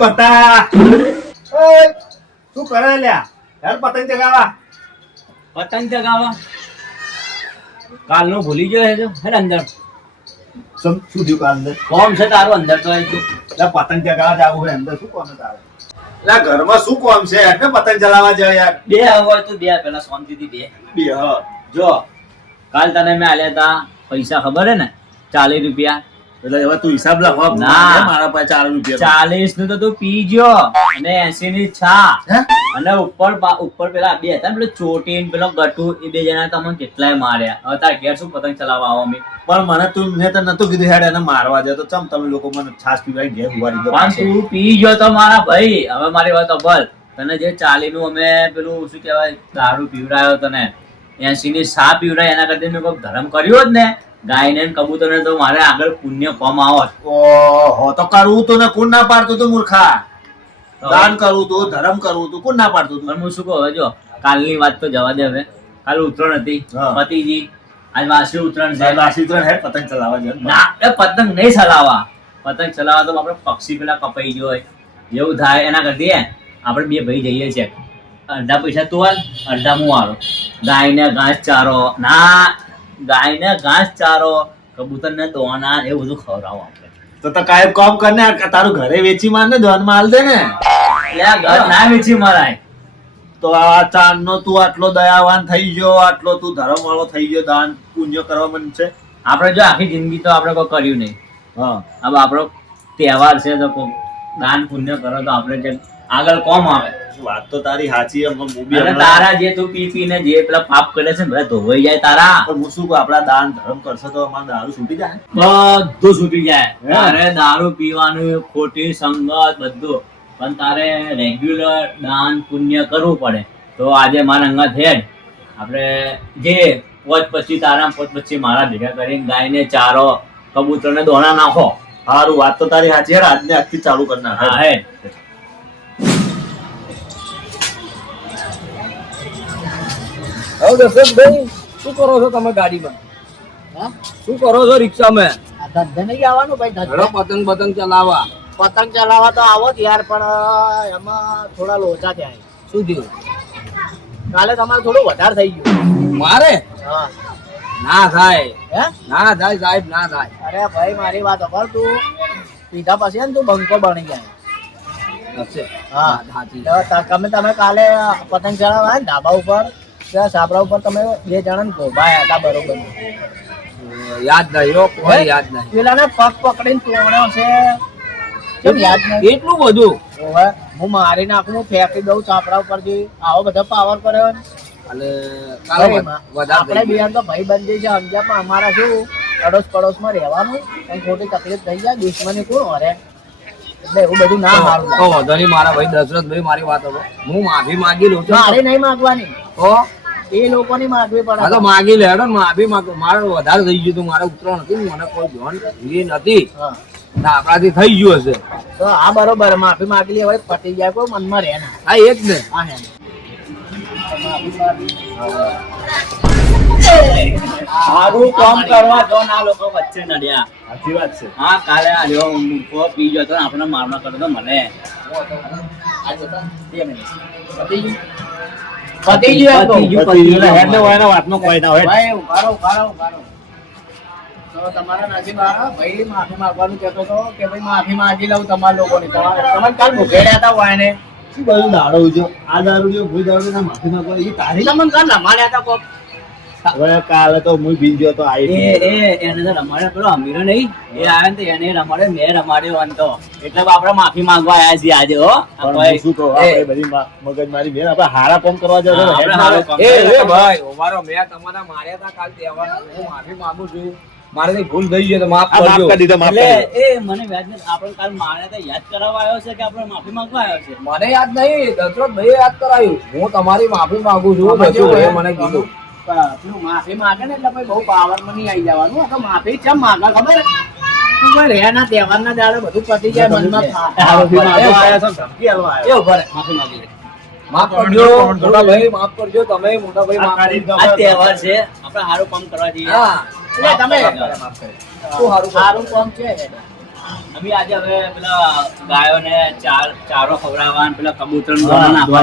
બતા ઓય શું કરે લ્યા યાર પતંગ ચગાવા પતંગ ચગાવવા કાલનું ભૂલી ગયો છે હે અંદર શું થયું કાલ અંદર કોમ છે તારું અંદર તો આવી લા પતંગ ચગાવા જાવું હે અંદર શું કોમ છે તારે લા ઘરમાં શું કોમ છે એટલે પતંગ ચલાવવા જાય યાર બે હોય તો બે પેલા શાંતિથી બે જો કાલ તને મેં આલ્યા તા પૈસા ખબર હે ને 40 રૂપિયા એટલે હવે તું હિસાબ લખવા ના મારા પાસે 4 રૂપિયા 40 નું તો તું પીજો અને 80 ની છા હે અને ઉપર પેલા બે હતા ને પેલો ચોટીન પેલો ગટુ એ બે જણા તમને કેટલાય માર્યા હવે તાર ઘેર શું પતંગ ચલાવવા આવો અમે પણ મને તું મેં તો નતું કીધું હેડ એને મારવા જાય તો ચમ તમે લોકો મને છાસ પીવાઈ ઘેર ઉભા દીધો પણ તું પી ગયો તો મારા ભાઈ હવે મારી વાત અભલ તને જે 40 નું અમે પેલું શું કહેવાય દારૂ પીવડાયો તને 80 ની છા પીવડાય એના કરતા મેં કોઈ ધર્મ કર્યો જ ને ગાય ને કબૂતર ને તો મારે આગળ પુણ્ય કોમ આવત ઓહો તો કરવું તો ને કોણ ના પાડતું તું મૂર્ખા દાન કરવું તું ધર્મ કરવું તું કોણ ના પાડતું તું પણ હું શું કહું હવે જો કાલની વાત તો જવા દે હવે કાલ ઉત્તરાયણ હતી હા. પતિજી આજ વાસી ઉત્તરાયણ છે રાશિત્રણ હે પતંગ ચલાવવા જાય ના એ પતંગ નહીં ચલાવવા પતંગ ચલાવવા તો આપણે પક્ષી પેલા કપાઈ ગયો હોય એવું થાય એના કરતી આપણે બે ભાઈ જઈએ છીએ અડધા પૈસા તું હાલ અડધા હું હાલો ગાયને ઘાસ ચારો ના ગાયને ઘાસ ચારો કબૂતરને દોણા એવું બધું ખવડાવો આપણે તો કાયમ કામ કરને તારું ઘરે વેચી માર ને ધન માલ દે ને એટલે આ ઘર ના વેચી મરાય તો આ ચાંદ નો તું આટલો દયાવાન થઈ ગયો આટલો તું ધર્મ વાળો થઈ ગયો દાન પુણ્ય કરવા મન છે આપણે જો આખી જિંદગી તો આપણે કોઈ કર્યું નહીં હા હવે આપણો તહેવાર છે તો કોઈ દાન પુણ્ય કરો તો આપણે જે આગળ કોમ આવે વાત તો તારી સાચી એમ હું બી અને તારા જે તું પી પીને જે પેલા પાપ કરે છે ને બધા ધોવાઈ જાય તારા પણ હું શું કહું આપડા દાન ધર્મ કરશે તો અમારે દારૂ છૂટી જાય બધું છૂટી જાય તારે દારૂ પીવાનું ખોટી સંગત બધું પણ તારે રેગ્યુલર દાન પુણ્ય કરવું પડે તો આજે મારા અંગત હેડ આપણે જે પોચ પછી તારા પોચ પછી મારા ભેગા કરીને ગાયને ચારો કબૂતરને દોણા નાખો સારું વાત તો તારી સાચી હેડ આજને આજથી ચાલુ કરી નાખ હા હેડ હવે દશરથભાઈ શું કરો છો તમે ગાડીમાં શું કરો છો રિક્ષામાં ધંધે નહીં આવવાનું ભાઈ હેડો પતંગ પતંગ ચલાવવા પતંગ ચલાવવા તો આવો જ યાર પણ એમાં થોડા લોચા થયા છે. શું થયું કાલે તમારે થોડું વધારે થઈ ગયું મારે હા ના થાય હે ના થાય સાહેબ ના થાય અરે ભાઈ મારી વાત ખબર તું પીધા પછી ને તું બંકો બની જાય હશે. હા સાચી તમે કાલે પતંગ ચલાવવા ને ધાબા ઉપર ત્યાં સાપરા ઉપર તમે બે જણા ગોભાયા હતા બરોબર યાદ નહીં હો, કોઈ યાદ નહીં પેલાને પગ પકડીને તોડ્યો છે કેમ યાદ નહીં એટલું બધું ઓવે, હું મારી નાખું હું ફેંકી દઉં ચાપડા ઉપરથી આવો બધો પાવર કર્યો ને એટલે કાલે વધારે આપણે થઈ ગયું. બિહાર તો ભાઈ બંધી છે સમજ્યા પણ અમારા શું અડોશ પડોશમાં રહેવાનું કઈ ખોટી તકલીફ થઈ જાય દુશ્મની કોણ હરે એટલે એવું બધું ના સારું તો વાંધો નહીં મારા ભાઈ દશરથભાઈ મારી વાત હવે હું માફી માંગી લઉં છું મારે નહીં માગવાની તો એ લોકોની માગવી હા તો પડે માગી લે હેડો ને માફી માંગો મારે વધારે થઈ ગયું હતું મારે ઉતરણ હતી મને કોઈ ધ્યાન એ નથી હા. ના આપણાથી થઈ ગયું હશે તો આ બરોબર માફી માગી લે હવે પતી જાય કોઈ મનમાં રહે ના હા એ જ ને હા હે સારું કામ કરવા જો ના લોકો વચ્ચે નડ્યા સાચી વાત છે હા કાલે આવ્યો મૂકો પી ગયો તો આપણે મારવા કરતો મને પતી ગયું પતી ગયું. હેડ ને વાયના વાતનો કોઈ ના હોય ભાઈ ઉભા રહો, ઉભા રહો, ઉભા રહો. તો તમારા નજીબ આ ભાઈ માફી માંગવાનું કહેતો હતો કે ભાઈ માફી માંગી લઉં તમારા લોકોની તમે કાલ ભૂખેડ્યા હતા વાયને શું બધું દાડો જો આ દારૂ જો ભૂઈ દારૂ ના માફી માંગવા એ તારી તમને કાલ રમાડ્યા હતા કોક હવે કાલે તો હું ભીલ ગયો તો આવી એને તો રમાડ્યો પેલો અમીરો નહીં એ આવે ને તો એને રમાડ્યો મેં રમાડ્યો આમ તો એટલે આપણે માફી માંગવા આવ્યા છીએ આજે હો પણ હું શું કહું આપણે બધી મગજ મારી બેન આપણે હારા કામ કરવા જાવ હા, આપણે હારા કામ. એ ભાઈ ઉભારો મેં તમારા માર્યા હતા કાલ તહેવાર હું માફી માંગુ છું મારે કઈ ભૂલ થઈ ગઈ તો માફ માફ કરજો કરી દીધો માફ એટલે કરી એ મને વ્યાજ નથી આપણે કાલ મારે તો યાદ કરાવવા આવ્યો છે કે આપણે માફી માંગવા આવ્યો છે મને યાદ નહીં દશરથભાઈએ યાદ કરાયું હું તમારી માફી માંગુ છું દશરથભાઈએ મને કીધું પેલું માફી માંગે ને એટલે ભાઈ બહુ પાવરમાં નહીં આવી જવાનું આ તો માફી ચમ માંગે ખબર હે? તો કોઈ રહ્યા તહેવારના દાડે બધું પતી જાય મનમાં આરોપી માંગવા આવ્યા છો ધમકી આલવા આવ્યા. એ ઉભા રહે, માફી માંગી લે માફ કરજો મોટા ભાઈ માફ કરજો તમે મોટા ભાઈ માફ કરજો આ તહેવાર છે આપણે સારું કામ કરવા જઈએ હા એટલે તમે શું સારું સારું કામ છે અમે આજે હવે પેલા ગાયોને ચારો ખવડાવવા પેલા કબૂતર દોણા નાખવા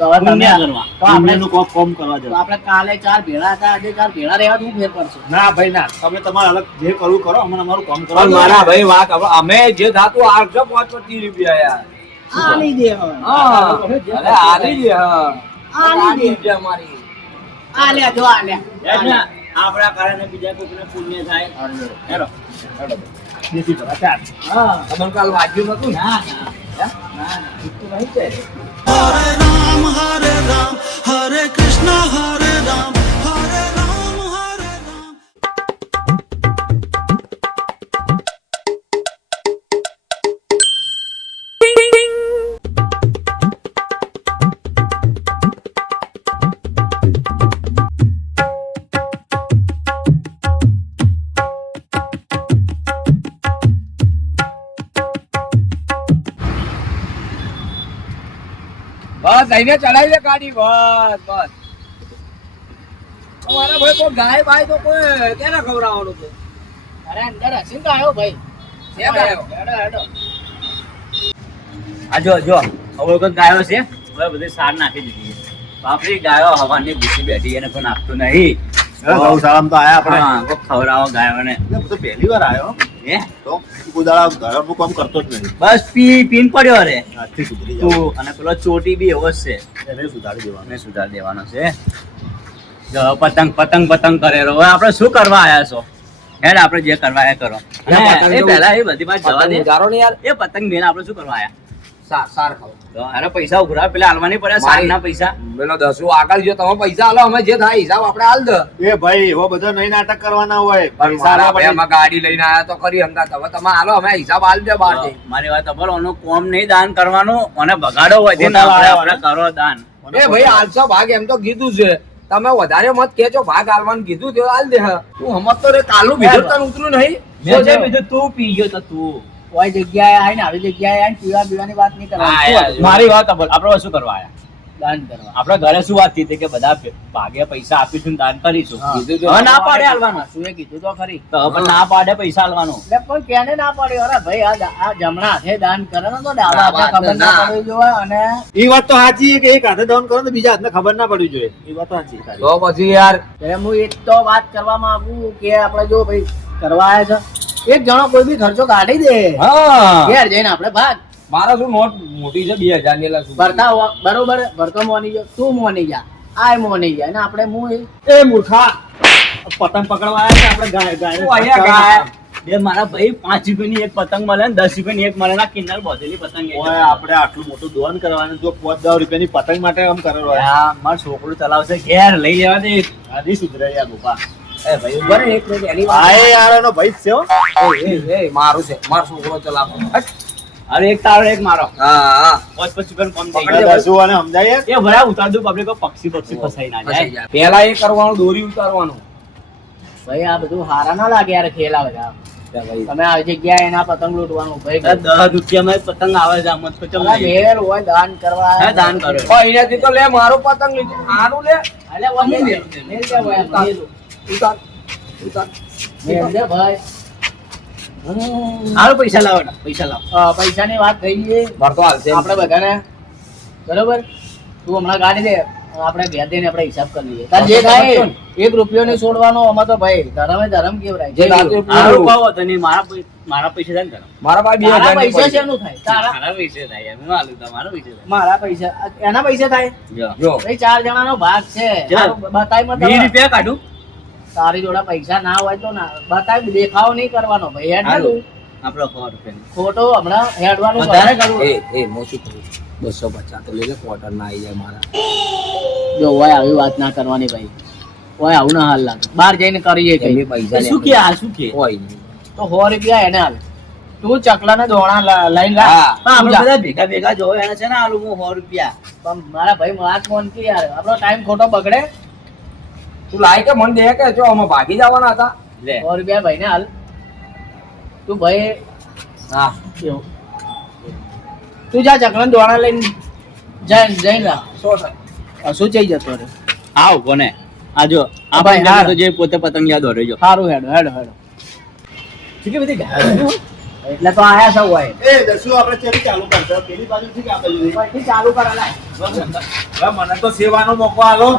તો હવે તમે પુણ્ય કરવા. તો આપણે પુણ્યનું કોમ કરવા તો જવું. આપણે કાલે 4 ભેળા હતા, આજે 4 ભેળા રહેવા શું ફેર પડશે? ના ભાઈ ના, તમે તમારે અલગ જે કરવું કરો, અમને અમારું કામ કરો. પણ મારા ભાઈ વાત હવે અમે જે થાતું 825 રૂપિયા યાર. આલી દે હવે. હા અરે આલી દે હા આલી દે. અમારી આલ્યા જો આલ્યા. યાર ને, આપણા કારણે બીજા કોઈને પુણ્ય થાય. હેલો. દેશી કરો, ચાલ. હા. તમને કાલ વાગ્યું નતું ને? ના ના ના ના ઈ તો નહીં છે. Hare Ram, Hare Krishna, Hare Ram, Hare Ram, Hare Ram. બસ લઈને ચડાવી દે ગાડી બસ બસ અમારા ભાઈ કોઈ ગાય બાય તો કોઈ કેને ખવડાવવાનું છે અરે અંદર હસીને તો આવ્યો ભાઈ. કેમ આવ્યો? હેડો હેડો. આ જો જો હવે કોઈ ગાયો છે, હવે બધી સાર નાખી દીધી છે. બાપરી ગાયો હવાની ભૂસી બેઠી એને કોઈ નાખતું નહીં. ગૌશાળામાં તો આયા આપણે. હા, કોઈ ખવડાવો ગાયોને. હું તો પહેલી વાર આવ્યો હે? તો કુદાળા ઘરનું કામ કરતો જ નહીં. બસ પીન પડ્યો રે આજથી સુધરી જાવ. તું, અને પેલો ચોટી બી એવો જ છે, એને સુધારી દેવાનું. એને સુધારી દેવાનો છે. જો પતંગ પતંગ પતંગ કરેલો. હવે આપણે શું કરવા આયા છો? હેડ આપણે જે કરવા આયા કરો. અને એ પહેલા એ બધી વાત જવા દે. ઉધારો ને યાર એ પતંગ બેન આપણે શું કરવા આયા? સાર ખાવ તો અરે પૈસા ઉઘરા પેલા હાલવા નહીં પડ્યા, સારના પૈસા. પેલો 10 આગળ જો તમે પૈસા આલો અમે જે થાય હિસાબ આપણે હાલ દે એ ભાઈ એવો બધો નહીં નાટક કરવાના હોય. પણ પૈસા મારા ના ભાઈ પડે. અમે ગાડી લઈને આયા તો કરી હંગાત હવે તમે હાલો અમે હિસાબ હાલ દે બહાર જઈ મારી વાત સાંભળો, એનું કોમ નહીં દાન કરવાનું, અને બગાડો વધે ને આપણે કરો દાન. એ ભાઈ હાલશો ભાગ એમ તો કીધું છે તમે વધારે મત કેજો ભાગ હાલવાનું કીધું તે હાલ દે તું સમજતો રે કાલનું બીજું તને ઉતર્યું નહીં મેં જે બીજું તું પી ગયો તો તું. કોઈ જગ્યાએ આવીને આવી જગ્યાએ આવીને પીવા પીવાની વાત નહીં હા, કરવાની. યાર, મારી વાત સાંભળ, આપણે શું કરવા આયા? દાન કરવા. આપણે ઘરે શું વાત થઈ હતી કે બધા ભાગે પૈસા આપીશું ને દાન કરીશું. હા. કીધું તો હવે ના પાડે હાલવાનું. શું કીધું તો ખરી. તો હવે પણ ના પાડે પૈસા હાલવાનું. એટલે પણ કેને ના પાડ્યો? અરે ભાઈ આ જમણા હાથે દાન કરે ને તો ડાબા ના, હાથે ખબર ના ના. પડવી જોઈએ. અને એ વાત તો સાચી કે એક હાથે દાન કરો તો બીજા હાથને ખબર ના પડવી જોઈએ. એ વાત તો સાચી તારી. તો પછી યાર એટલે હું એક તો વાત કરવા માંગુ કે આપણે જો ભાઈ કરવા આવ્યા છે, એક જણો કોઈ બી ખર્ચો કાઢી દે, હા ઘેર જઈને આપણે ભાગ મારા શું નોટ મોટી છે 2000 ની એટલે શું ભરતા બરોબર ભરતો મોની ગયો, તું મોની જા, આ મોની ગયા, અને આપણે હું એ મૂર્ખા, પતંગ પકડવા આવ્યા છે આપણે ગાય તું અહીંયા ગાય. બે મારા ભાઈ 5 રૂપિયાની એક પતંગ મળે ને 10 રૂપિયાની એક મળે ને આ કિન્નર બોધેલી પતંગ એ ઓય આપણે આટલું મોટું દોન કરવાનું, જો 5-10 રૂપિયાની પતંગ માટે આમ કરેલો હોય. આ મારો છોકરો ચલાવશે, ઘેર લઈ લેવા દે. આની સુધરે યાર બોપા. એ ભાઈ ઉભા રહે એક મિનિટ એની વાત. આ યાર એનો ભાઈ જ છે હો. એ મારું છે મારો છોકરો ચલાવો હટ. અરે એક તારો એક મારો હા હા 5-5 રૂપિયાનું કોમ થઈ પકડી ગયું. દસું અને સમજાય એ ભરા ઉતાર દઉં પબ્લિક પક્ષી ફસાઈ ના ફસાઈ જાય. જાય. પહેલા એ કરવાનું દોરી ઉતારવાનું ભાઈ આ બધું હારા ના લાગે યાર ખેલા બધા. ભાઈ તમે આવી જગ્યાએ એના પતંગ લૂંટવાનું ભાઈ. 10 રૂપિયામાં પતંગ આવે છે, આમ જ તો ચમ અલા, નહીં. મેલ હોય દાન કરવા હા, દાન કરો. પણ અહીંયાથી તો લે મારો પતંગ લીધું આનું લે અલે ઓય મેલ દે, મેલ દે ભાઈ, મેલ. ઉતાર ઉતાર મેલ દે ભાઈ. હાલો પૈસા લાવો ને, પૈસા લાવો. પૈસાની વાત થઈ ગઈ ભરતો હાલશે આપણે બધાને, બરોબર? તું હમણાં ગાડી દે, આપણે ઘેર જઈને આપણે હિસાબ કરી લઈએ. તાર જે થાય 1 રૂપિયો નહીં છોડવાનો. આમાં તો ભાઈ ધર્મે ધર્મ કેવરાય. જે લાગે હારું કહો તો નહીં, મારા પૈસા થાય ને તારા. મારા પાસે 2000 તારા ની પૈસા પૈસા શેનું થાય? તારા મારા પૈસા થાય યાર, હું હાલું તમારા પૈસા થાય. મારા પૈસા એના પૈસા થાય. જો જો ભાઈ 4 જણાનો ભાગ છે. ચાલ. તારું બતાય મત 20 રૂપિયા કાઢું. તારી જોડે પૈસા ના હોય તો ના બતાય, દેખાવ નહીં કરવાનો ભાઈ. હેડ હારું. તું આપણો 100 રૂપિયાની. ખોટો હમણાં હેડવાનું વધારે કરે. કરવું. એ મોસી 250 તો લેજે ક્વાર્ટર ના આવી જાય મારા જો હોય આવી વાત ના કરવાની ભાઈ. હોય આવું ના હાલ લાગે. બહાર જઈને કરીએ એમની કઈ. પૈસા શું કે આ શું કે? કોઈ નહીં તો 100 રૂપિયા એને હાલ. તું ચકલાને દોણા લઈને રાખ. હા. પણ આપણે જા. બધા ભેગા ભેગા જોવો એને છે ને હાલું હું 100 રૂપિયા. પણ મારા ભાઈ વાત મોન કે યાર આપણો ટાઈમ ખોટો બગડે. તું લાય કે મને દે કે જો અમે ભાગી જવાના હતા લે 100 રૂપિયા ભાઈને હાલ. તું ભાઈ હા એવું. તું જા ચકલાને દોણા લઈને જઈને રાખ. શું જઈ જતો રે. આવ કોને આ જો આ ભાઈ, ભાઈ હા. તો જે પોતે પતંગ યાદ દોરે જો. સારું હેડો હેડો હેડો. કેટલી બધી ગાયો છે હો. એટલે તો આયા સૌ હોય એ દસ્યુ આપણે ચેલી ચાલુ કરતા પેલી બાજુથી કે આ બાજુથી? પછી ચાલુ કરો લાય. હવે મને તો સેવાનો મોકો આલો.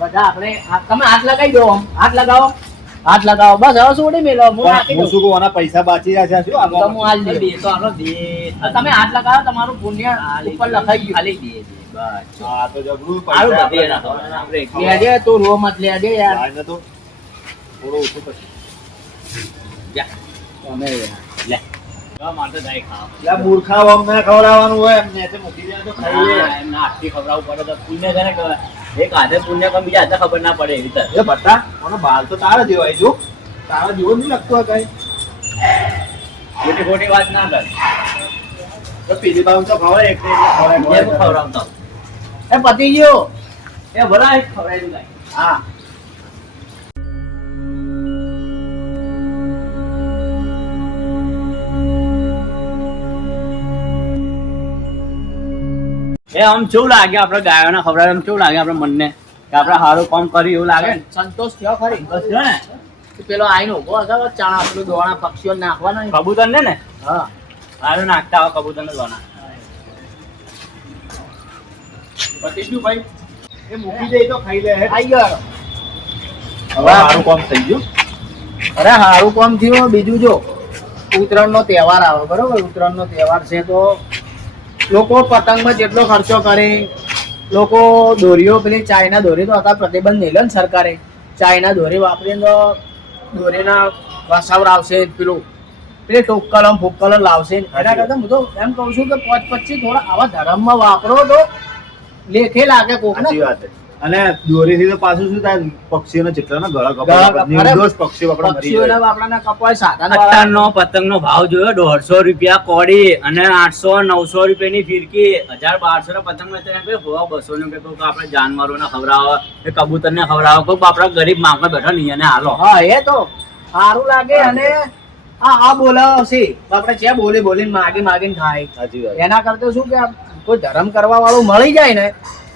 બધા આપણે તમે હાથ લગાવી દો આમ. હાથ લગાવો બસ હવે છોડી મેલો હું નાખી હું દઉં. શું કહું, આના પૈસા બાકી રહ્યા છે શું તો આગળ? હું હાલ દે. તો આપણો દે તો તમે હાથ લગાવો તમારું પુણ્ય ઉપર લખાઈ ગયું. ખાલી દે બસ હા તો જબરું સારું પૈસા બધે આપણે રાખો. આપણે લેજે તું રો મત લેજે યાર. આને તો થોડું ઓછું પછી. જા. તમે લે તો માટે જાય ખાવ એટલે મૂર્ખા વમને ખવડાવવાનું હોય એમ નેચે મૂકી દે તો ખાઈ લે. એમને આટલી ખવડાવવું પડે તો પુણ્ય છે ને કે એક હાથે પુણ્ય કમ બીજા હાથે ખબર ના પડે એવી રીતે એ બટા મને બાલ તો તારા જેવાય જો તારા જેવો નહીં લાગતો આ કઈ. ખોટી ખોટી વાત ના કર તો પેલી બાજુ તો ખવાય એક ને એક ખવાય એ ખવડાવતો એ પતી ગયો. એ ભલા એક ખવડાવી દઉં હા એ આમ કેવું લાગે આપણે ગાયોને ખવડાવે આમ કેવું લાગે આપણે મનને કે આપણે સારું કામ કર્યું એવું લાગે ને સંતોષ થયો ખરી. બસ જો ને પેલો આઈને ઉભો હશે ચણા પેલું દોણા પક્ષીઓ નાખવાના. કબૂતર ને હા સારું નાખતા હોય કબૂતર ને લોના પતી ગયું ભાઈ એ મૂકી દે તો ખાઈ લે. આઈ ગયો. હવે મારું કામ થઈ ગયું. અરે સારું કામ થયું. બીજું જો ઉત્તરાયણ નો તહેવાર આવે બરોબર. ઉત્તરાયણ નો તહેવાર છે તો લોકો પતંગમાં જેટલો ખર્ચો કરે, લોકો દોરીઓ પેલી ચાઇના દોરી તો હતા પ્રતિબંધ નહીં લે ને સરકારે. ચાઇના દોરી વાપરીને તો દોરીના વસાવડાવશે પેલું પેલી ટોક્કલ ફૂક્કલ લાવશે. એના કરતા હું તો એમ કહું છું કે 5-25 થોડા આવા ધર્મમાં વાપરો તો લેખે લાગે કોકને. સાચી વાત છે. અને દોરીથી તો પાછું શું થાય, પક્ષીઓને જેટલા ગળા ગળા કપાય, કપાય. નિર્દોષ પક્ષીઓ આપણે મરી પક્ષીઓના જાય. આપણાના કપાય સાધન અત્યારનો પતંગનો ભાવ જોયો 150 રૂપિયા કોડી અને 800-900 રૂપિયાની ફિરકી 1000-1200 ના પતંગ અત્યારે કોઈ 100-200 ને કોઈ આપણે જાનવરોને ખવડાવો કે કબૂતરને ખવડાવો કોઈ આપણા ગરીબ માપમાં બેઠા નહીં અને હાલો હા એ તો સારું લાગે. અને આ બોલાવશે તો આપણે છે બોલીને માગીને ખાય. સાચી વાત. એના કરતા શું કે કોઈ ધર્મ કરવા વાળું મળી જાય ને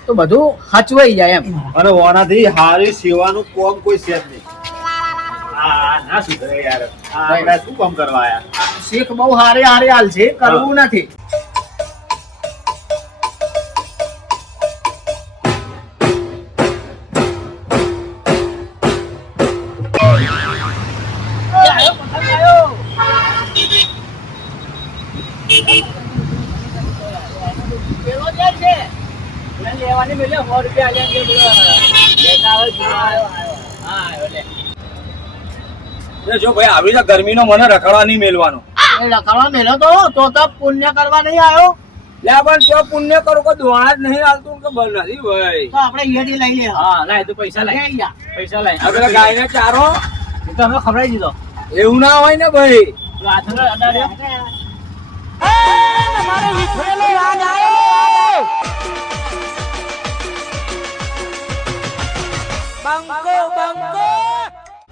તો બધું હચવાઈ જાય એમ. અને ઓનાથી હારી સેવાનું કોમ કોઈ છે જ નહીં. આ ના સુધરે યાર. આ આપણે શું કામ કરવા આયા? શીખ બહુ હારી હાલ છે, કરવું નથી. પેલો જે છે એને લેવાની મેલે 100 રૂપિયા આલ્યા કે પેલો લેતા આવે જૂનો આવ્યો. હા આવ્યો લે. જો ભાઈ આવી રીતે ગરમીનો મને રખડવા નહીં મેલવાનો. એ લખાવા મેલો તો પુણ્ય કરવા નહીં આવ્યો. લે પણ જો પુણ્ય કરો કે દોણા જ નહીં હાલતું કે બળ નથી ભાઈ. તો આપણે અહીંયાથી લઈ લે. હા લાય તું પૈસા લાય લઈ જા. પૈસા લાય આ પેલા ગાયને ચારો એ તો અમે ખવડાવી દીધો એવું ના હોય ને ભાઈ. તું હાથનો અડાડ્યો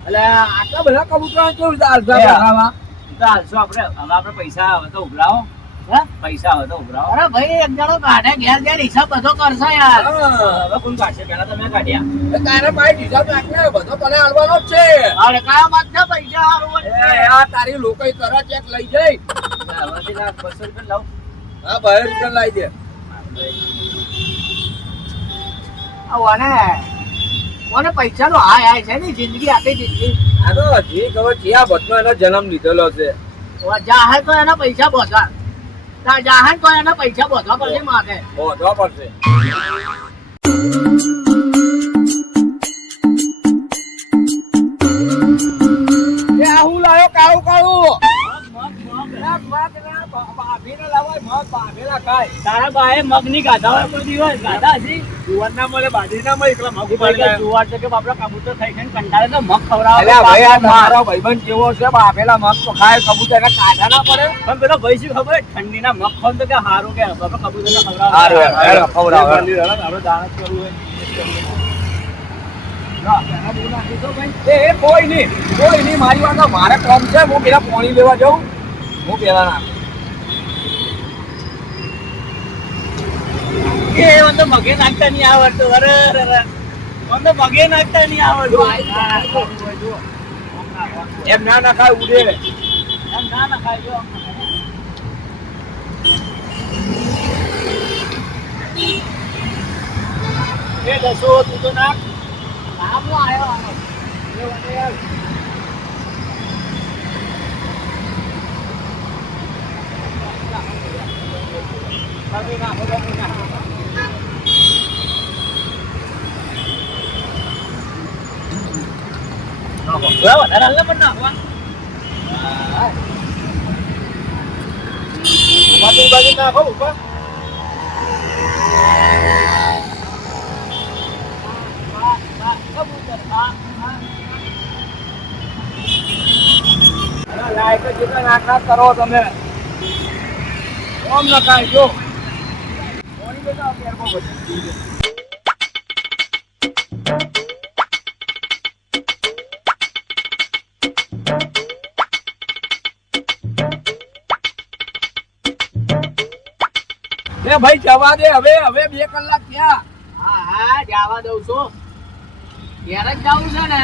એટલે આટલા બધા કબૂતરા કેવું ચાલશે એ. ખાવા? તો હાલશો આપણે હવે આપણે પૈસા આવે તો ઉભરાવો હે? પૈસા આવે તો ઉભરાવો અરે ભાઈ એક જણો કાઢે ઘેર ઘેર હિસાબ બધો કરશે યાર. હવે કોણ કાઢશે પેલા તમે કાઢ્યા એ તારે ભાઈ હિસાબ નાખીને બધો તને હાલવાનો જ છે. અરે કયા વાત છે પૈસા હારું હોય. એ આ તારી લોકો તરત ચેક લઈ જાય. હવેથી લાખ 200 રૂપિયા લાવ હા ભાઈ રિટર્ન લાવી દે. મને પૈસાનો હાય છે ને જિંદગી આખી જિંદગી. આ તો હજી ખબર ચિયા ભટ્ટનો એનો જન્મ લીધેલો છે. જાહે તો એના પૈસા બોધા. જાહે તો એના પૈસા બોધવા પડશે માથે. બોધવા પડશે. એ આ હું લાયો કાળું કાળું. ભાભીને લાવાય મગ ભાભેલા ખાય. તારા બાએ મગ ની ગાધા હોય કોઈ દિવસ ગાધા હશે જુવાર ના મળે બાજરી ના મળે એકલા મગ ઉપાડી લાવ્યો. જુવાર છે કે આપડા કબૂતર ખાઈ ખાઈને કંટાળે તો મગ ખવડાવે અલ્યા ભાઈ આ તમારો ભાઈબંધ કેવો છે બાફેલા મગ તો ખાય કબૂતર એને કાઢા ના પડે. પણ પેલો ભાઈ શું ખબર ઠંડીના મગ ખાવ તો કે હારું કે બાપા કબૂતરને ખવડાવે હારું, હારું, ખવડાવે. આપણે દાન જ કરવું હોય. એ કોઈ નહીં મારી વાત તો મારે કોમ છે. હું પેલા પાણી લેવા જાઉં. હું પેલા ના એ મને તો મગે નાખતા નહીં આવડતું અરે મને તો મગે નાખતા નહીં આવડતું એમ ના ખાય ઉડે. એમ ના નખાય જો એ દસો તું તો નાખ. આવો આવ્યો આનો. એ વડે યાર. વધારે હાલ ને પણ નાખવા. ઉભા તો બાજુ નાખો ઉભા. લાયક જેટલા નાખા કરો તમે ઓમ નખાય જો કોની બેટા પેરમાં બચી એ ભાઈ જવા દે હવે 2 કલાક થયા. હા હા જવા દઉં છું ઘેર જ જવું છે ને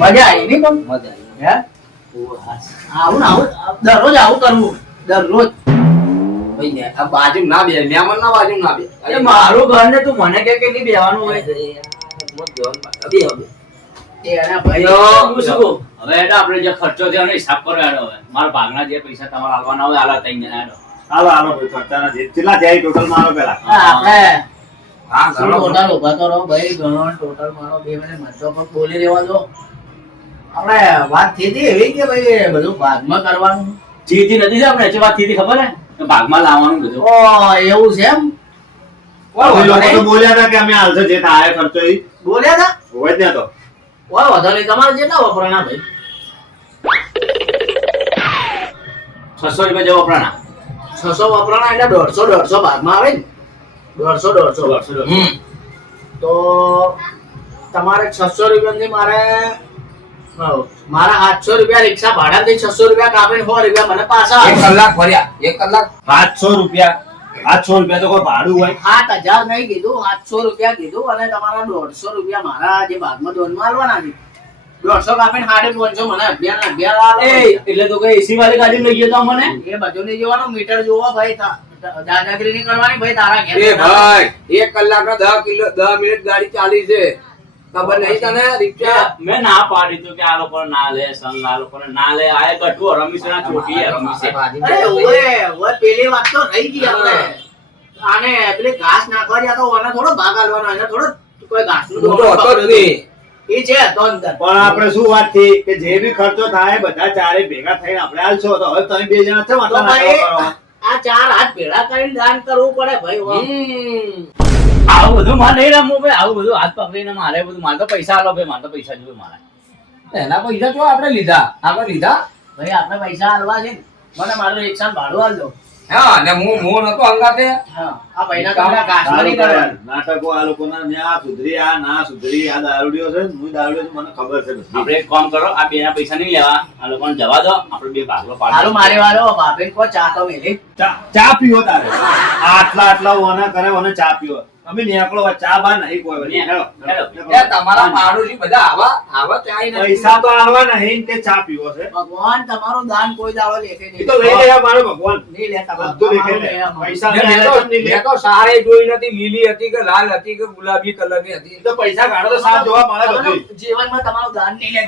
મજા આવી નહીં પણ મજા હે આવું ને આવું દરરોજ આવું કરવું દરરોજ ભાઈ ને આ બાજુ ના બે મહેમાન ના બાજુ ના બે આવી. મારું ઘર ને તું મને કે નહીં બેવાનું હોય. એને ભાઈ હું શું કહું? હવે એટલે આપણે જે ખર્ચો થયો એનો હિસાબ કરો હેડો હવે. મારા ભાગના જે પૈસા તમારે આલવાના હોય આલા તઈ જણા હેડો. હાલો હાલો ભાઈ ખર્ચાના જે કેટલા જાય ટોટલ મારો પેલા. આપણે હા શું ટોટલ ઉભા તો રહો ભાઈ ઘણો ટોટલ મારો 2 મિનિટ મધો પર બોલી રહેવા દો આપણે વાત થઈ હતી એવી કે ભાઈ બધું ભાગમાં કરવાનું જીતી નથી આપણે હજી વાત થઈ ખબર હે કે ભાગમાં લાવવાનું બધું. ઓ એવું છે એમ એ લોકો તો બોલ્યા હતા કે અમે હાલશે જે થાય ખર્ચો એ બોલ્યા હતા હોય જ ને તો. ઓય વધો નહીં તમારે જેટલા વપરાણા ભાઈ 600 રૂપિયા જેવો વપરાણા. 600 વપરાણા એટલે 150 ભાગમાં આવે ને 150 તો તમારે 600 રૂપિયાથી મારા 800 રૂપિયા રિક્ષા ભાડાથી 600 રૂપિયા કાપીને 100 રૂપિયા મને પાછા 1 કલાક ભર્યા 1 કલાક 700 રૂપિયા 800 રૂપિયા તો કોઈ ભાડું હોય. 7000 નહીં કીધું 800 રૂપિયા કીધું અને તમારા 150 રૂપિયા મારા જે ભાગમાં દોનમાં આલવાના છે 150 કાપીને 550 મને અભ્યાન એ એટલે તો કઈ એસી વાળી ગાડી લઈ ગયો તો મને. એ બધું નહીં જોવાનું મીટર જોવો ભાઈ દાદાગીરી નહીં કરવાની ભાઈ તારા ઘેર એ ભાઈ 1 કલાક ના 10 મિનિટ ગાડી ચાલી છે ખબર નહીં તને રિક્ષા મેં ના પાડી તું કે આ લોકો ના લે સંગ આ લોકો ના લે આ ગટુ રમીશ ના ચોટી રમીશ. અરે ઓય પેલી વાત તો રહી ગઈ આપણે આને પેલી ઘાસ નાખવા ગયા તો ઓને થોડો ભાગ આલવાનો એને થોડો કોઈ ઘાસનું હું તો હતો જ નહીં. એ છે તો અંદર પણ આપણે શું વાત થઈ કે જે બી ખર્ચો થાય બધા ચારે ભેગા થઈને આપણે હાલશો તો હવે તમે 2 જણા છે તો આટલા ભાઈ નાટકો કરવા. આ 4 હાથ ભેળા કરીને દાન કરવું પડે ભાઈ વાહ. આવું બધું મારે નહીં રમવું ભાઈ. આવું બધું હાથ પકડીને મારે બધું મારે તો પૈસા આલો ભાઈ. મારે તો પૈસા જોઈએ મારે. એના પૈસા જો આપણે લીધા ભાઈ આપણે પૈસા આલવા છે ને. મને મારું રિક્ષા ભાડું આલ દો હા અને હું નતો અંગાતે હા આ ભાઈના કામના ઘાસમાં નહીં કરવાનું. નાટકો આ લોકોના ન્યા સુધરી આ ના સુધરી આ દારૂડિયો છે હું દારૂડિયો છું મને ખબર છે બધી. આપણે એક કામ કરો આ બેના પૈસા નહીં લેવા આ લોકોને જવા દો આપણે બે ભાગલો હારું પાડો. મારી વાળો ભાભી કો ચા તો મેલી ચા પીવો તારે આટલા ઓના કરે ઓને ચા પીવો અમે નીકળો ચા બા નહીં કોઈ વળી. Hello, hello. એ તમારા પાડોશી બધા આવા ચાય નથી. પૈસા તો આલવા નહીં કે ચા પીવો છે ભગવાન તમારું દાન કોઈ દાડો લેખે એ નહીં તો લઈ લે મારો ભગવાન નહીં લેતા બધું લેખે લે. તમારું પૈસા મેં નહીં તો- લે. મેં તો સારે જોઈ નથી લીલી હતી કે લાલ હતી કે ગુલાબી કલરની હતી એ તો પૈસા કાઢો તો સાફ જોવા મળે બધું. જીવનમાં તમારું દાન નહીં લે